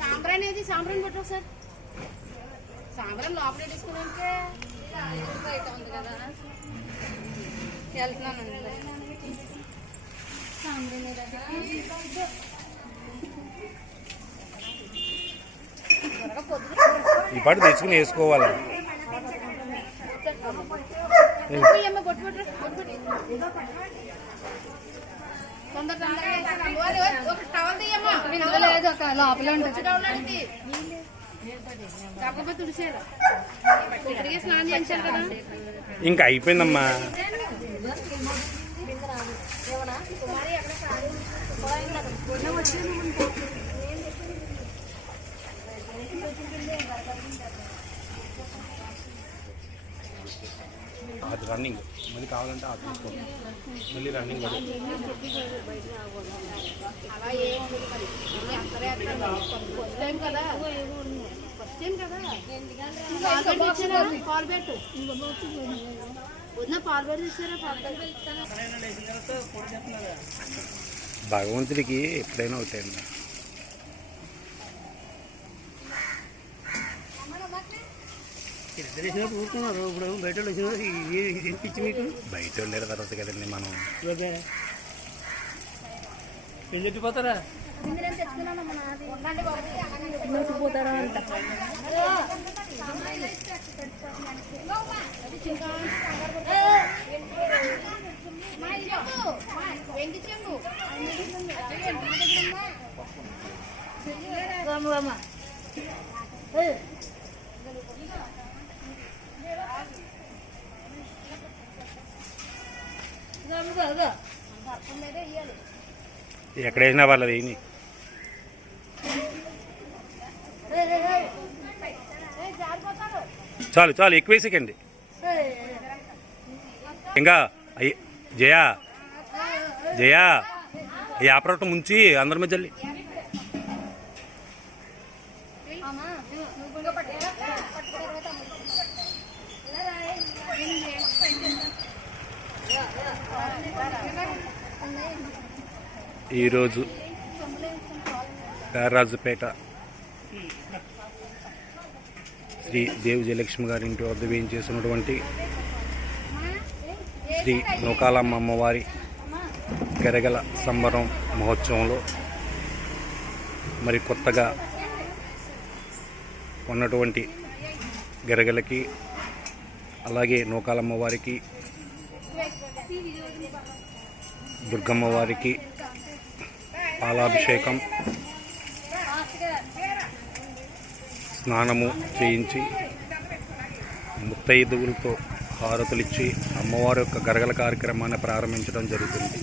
సాంబ్రాణి సాంబ్రాణి కొట్టు సార్. సాంబ్రాణి లోపల తీసుకున్నాకే బయట ఉంది కదా వెళ్తున్నానండి. ఈ పాటు తెచ్చుకుని వేసుకోవాలి. లోపల ఉంటుంది కాకపోతే తుడిసేరు ఇక్కడికి స్నానం చేయించారు కదా. ఇంకా అయిపోయిందమ్మా. అది రన్నింగ్ మళ్ళీ కావాలంటే అది తీసుకోండి. మళ్ళీ రన్నింగ్ అలా ఫస్ట్ టైం కదా పాలు పెట్టు వద్ద పాలు పెట్టి ఇచ్చారా? భగవంతుడికి ఎప్పుడైనా అవుతాయండి. కూర్చున్నారు ఇప్పుడు బయట వచ్చింది మీకు బయట వెళ్ళే తర్వాత కదండి మనం వెళ్ళిపోతారా పోతారా అంట. ఎక్కడ వేసినా వాళ్ళది వేయని. చాలు చాలు ఎక్కువ వేసేకండి. ఇంకా జయా జయా ఈ ఆపరేటర్ ముంచి అందరి మధ్య ఈరోజు పేర్రాజుపేట శ్రీ దేవి జయలక్ష్మి గారి ఇంటి వద్ద వేయించేసినటువంటి శ్రీ నూకాలమ్మ అమ్మవారి గరగల సంబరం మహోత్సవంలో మరి కొత్తగా ఉన్నటువంటి గరగలకి అలాగే నూకాలమ్మ వారికి దుర్గమ్మ వారికి పాలాభిషేకం స్నానము చేయించి ముత్తైదువులతో హారతులిచ్చి అమ్మవారి యొక్క గరగల కార్యక్రమాన్ని ప్రారంభించడం జరుగుతుంది.